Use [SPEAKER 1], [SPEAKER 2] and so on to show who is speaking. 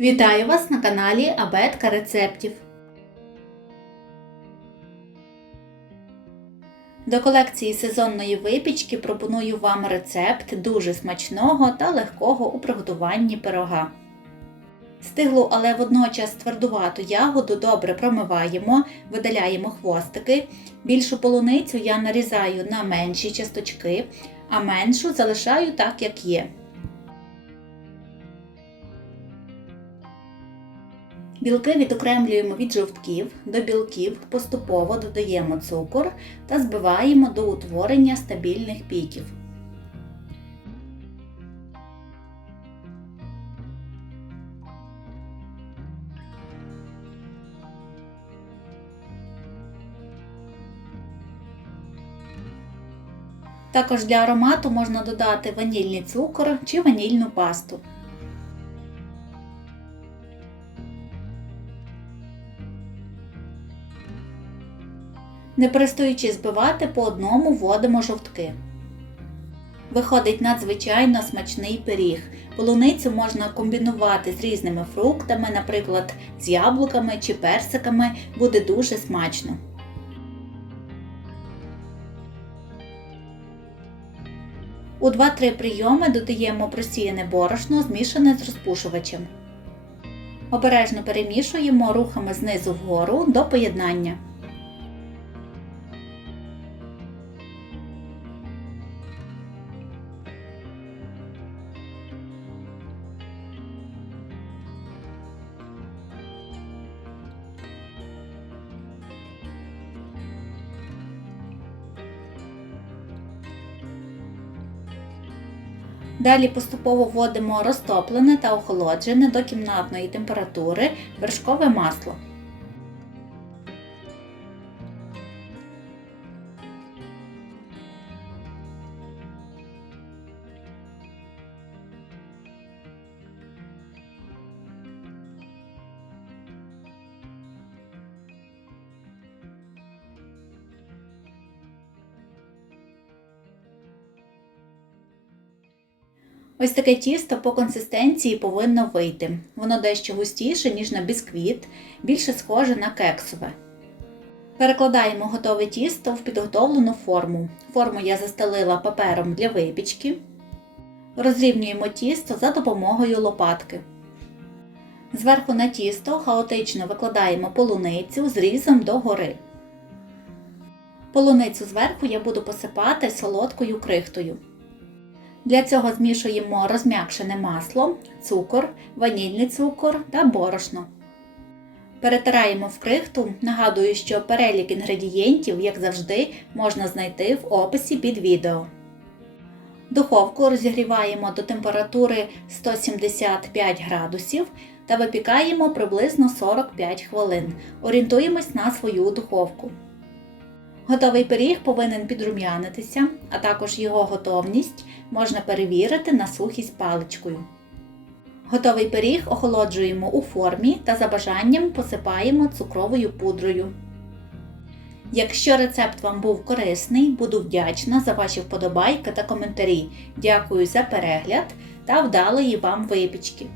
[SPEAKER 1] Вітаю вас на каналі Абетка рецептів. До колекції сезонної випічки пропоную вам рецепт дуже смачного та легкого у приготуванні пирога. Стиглу, але водночас твердувату ягоду добре промиваємо, видаляємо хвостики. Більшу полуницю я нарізаю на менші часточки, а меншу залишаю так, як є. Білки відокремлюємо від жовтків, до білків поступово додаємо цукор та збиваємо до утворення стабільних піків. Також для аромату можна додати ванільний цукор чи ванільну пасту. Не перестаючи збивати, по одному вводимо жовтки. Виходить надзвичайно смачний пиріг. Полуницю можна комбінувати з різними фруктами, наприклад, з яблуками чи персиками, буде дуже смачно. У 2-3 прийоми додаємо просіяне борошно, змішане з розпушувачем. Обережно перемішуємо рухами знизу вгору до поєднання. Далі поступово вводимо розтоплене та охолоджене до кімнатної температури вершкове масло. Ось таке тісто по консистенції повинно вийти. Воно дещо густіше, ніж на бісквіт, більше схоже на кексове. Перекладаємо готове тісто в підготовлену форму. Форму я застелила папером для випічки. Розрівнюємо тісто за допомогою лопатки. Зверху на тісто хаотично викладаємо полуницю з різом догори. Полуницю зверху я буду посипати солодкою крихтою. Для цього змішуємо розм'якшене масло, цукор, ванільний цукор та борошно. Перетираємо в крихту, нагадую, що перелік інгредієнтів, як завжди, можна знайти в описі під відео. Духовку розігріваємо до температури 175 градусів та випікаємо приблизно 45 хвилин. Орієнтуємось на свою духовку. Готовий пиріг повинен підрум'янитися, а також його готовність можна перевірити на сухість паличкою. Готовий пиріг охолоджуємо у формі та за бажанням посипаємо цукровою пудрою. Якщо рецепт вам був корисний, буду вдячна за ваші вподобайки та коментарі. Дякую за перегляд та вдалої вам випічки!